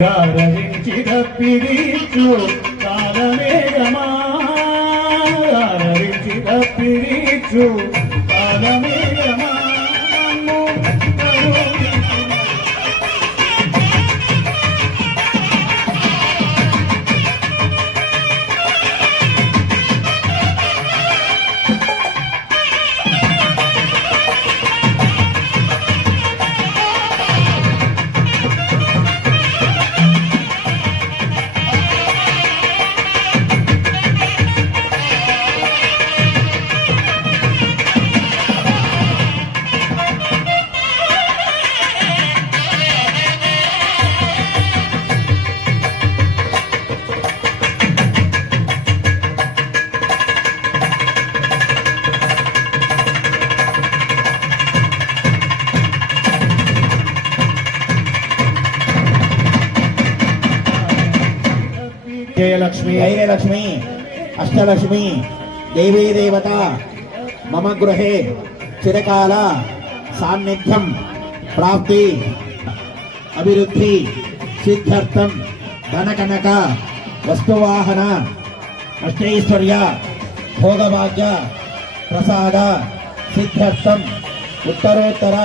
ఆరవించిదప్పిరిచు కాలమేఘమా ఆరవించిదప్పిరిచు కాలమేఘమా लक्ष्मी ऐरलक्ष्मी अष्टलक्ष्मी देवी देवता मम गृहे चिरकाल सान्निध्यं प्राप्ति अभिवृद्धि सिद्ध्यर्थं धनकनक वस्तुवाहन अष्टैश्वर्य भोगभाग्य प्रसाद सिद्ध्यर्थं उत्तरोत्तर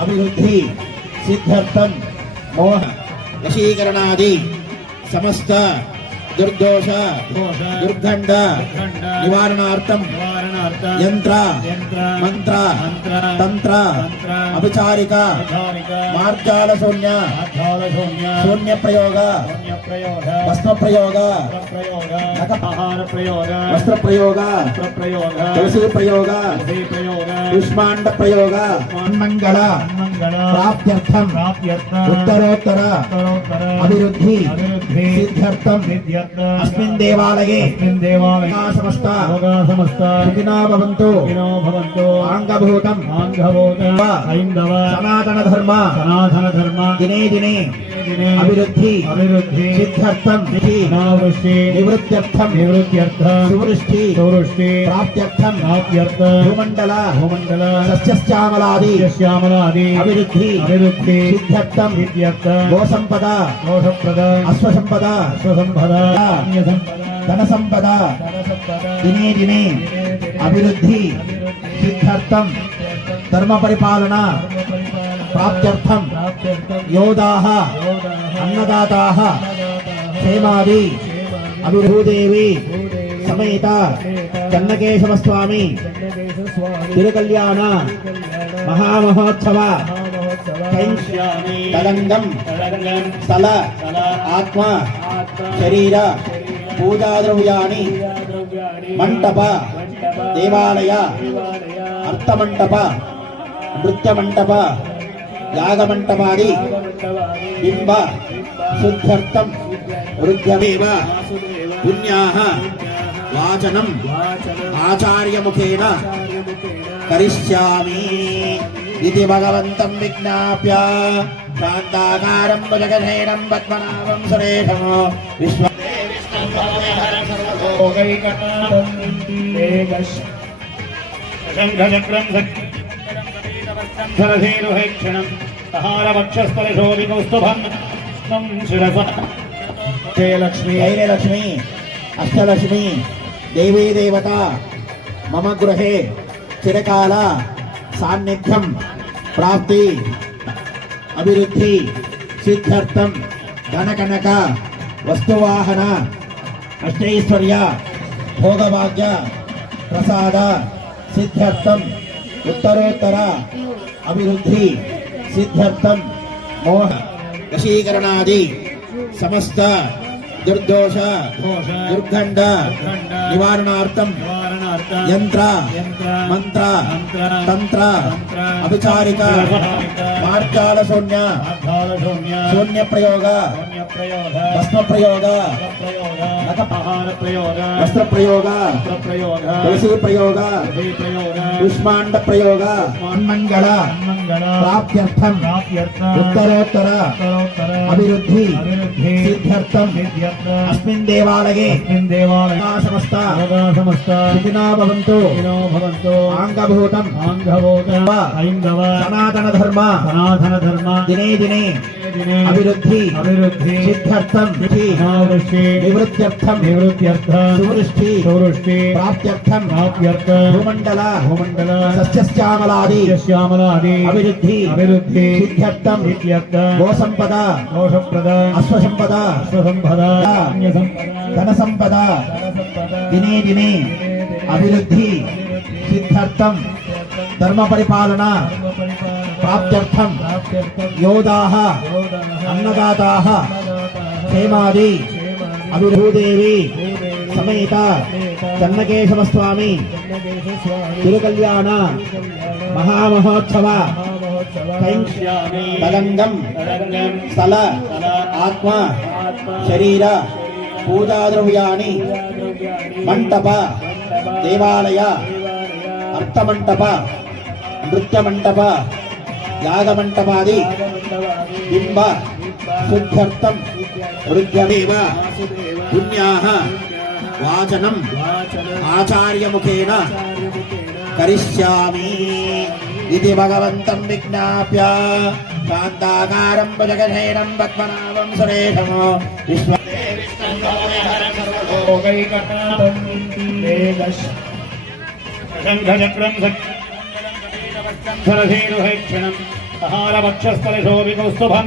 अभिवृद्धि सिद्ध्यर्थं मोह वशीकरणादि समस्त दुर्दोष दुर्गंध निवारणार्थं यंत्र मंत्र तंत्र अभिचारिक मार्जाल शून्य शून्य प्रयोग वस्त्र प्रयोग वस्त्र प्रयोग तुलसी प्रयोग पुष्पांड प्रयोग मंगल प्राप्त्यर्थं उत्तरोत्तर अभिवृद्धि सिद्ध्यर्थं अस्मिन् देवालये समस्त सुखिनो भवन्तु आंगभूतं ऐन्दव सनातन धर्म दिने दिने अभिवृद्धि सिद्ध्यर्थं निवृत्त्यर्थं सुवृष्टि प्राप्त्यर्थं भूमण्डल सस्यश्यामलादि अभिवृद्धि सिद्ध्यर्थं गोसंपदा अश्वसंपदा धन संपदा दिने दिने अभिवृद्धि सिद्ध्यर्थं धर्म परिपालना प्राप्त्यर्थं योधाः अन्नदाताः क्षेमादि अभिभूदेवी समेत चन्नकेशव स्वामी तिरुकल्याण महामहोत्सव तदंगम स्थल आत्मा शरीर पूजा द्रव्याणि मंटप देवालय अर्थमंटप नृत्य मंटप याग मंटपादि बिंब शुद्ध्यर्थं रुद्रमेव पुण्याः वाचनम आचार्य मुखेन करिष्यामि इति भगवन्तं विज्ञाप्य शान्ताकारं भुजगशयनं पद्मनाभं सुरेशं शङ्खचक्रं सरधीरुहेक्षणं सहारवक्षस्थलशोभिकौस्तुभं शिरसा लक्ष्मी ऐरलक्ष्मी अष्टलक्ष्मी देवी देवता मम गृहे चिरकाल सान्निध्यं प्राप्ति अभिवृद्धि सिद्ध्यर्थं धनकनक वस्तुवाहन अष्टैश्वर्य भोगभाग्य प्रसाद सिद्ध्यर्थं उत्तरोत्तर अभिवृद्धि सिद्ध्यर्थं मोह वशीकरणादि समस्त दुर्दोष दुर्गंध निवारणार्थं यंत्र मंत्र तंत्र अभिचारिक मार्जाल शून्य शून्य प्रयोग वस्त्र प्रयोग वस्त्र प्रयोग तुलसी प्रयोग पुष्पांड प्रयोग मंगल प्राप्त्यर्थं उत्तरोत्तर अभिवृद्धि सिद्ध्यर्थं अस्मिन् देवालये समस्त सुखिनो సుఖినో భవంతు సుఖినో భవంతు ఆంగభూతం ఆంఘవోత ఐందవ సనాతన ధర్మ సనాతన ధర్మ దినే దినే దినే అభివృద్ధి అభివృద్ధి సిద్ధ్యర్థం అనావృష్టి నివృత్త్యర్థం నివృత్త్యర్థం సువృష్టి సౌవృష్టి ప్రాప్త్యర్థం ప్రాప్త్యర్థం భూమండల భూమండల సస్యశ్యామలాది సస్యశ్యామలాది అభివృద్ధి అభివృద్ధి సిద్ధ్యర్థం సిద్ధ్యర్థం గోసంపద దోషప్రద అశ్వసంపద అశ్వసంపద ధన సంపద దినే దినే అభివృద్ధి సిద్ధ్యర్థం ధర్మ పరిపాలన ప్రాప్త్యర్థం యోధాః అన్నదాతాః క్షేమాది అభిభూదేవి సమేత చెన్నకేశవ స్వామి తిరుకల్యాణ మహామహోత్సవ తదంగం స్థల ఆత్మ శరీర పూజాద్రవ్యాణి మంటప దేవాలయ అర్థమంటప నృత్యమంటప యాగమంటపాది బింబ శుద్ధ్యర్థం వృద్ధ్యమేవ పుణ్యాః వాచనం ఆచార్యముఖేన కరిష్యామి ఇది భగవంతం విజ్ఞాప్య శాంతాకారం భుజగశయనం పద్మనాభం సురేశం విశ్వ శంఖచక్రం సరసేరుహైక్షణం సహారవక్షస్థలశోభికౌస్తుభం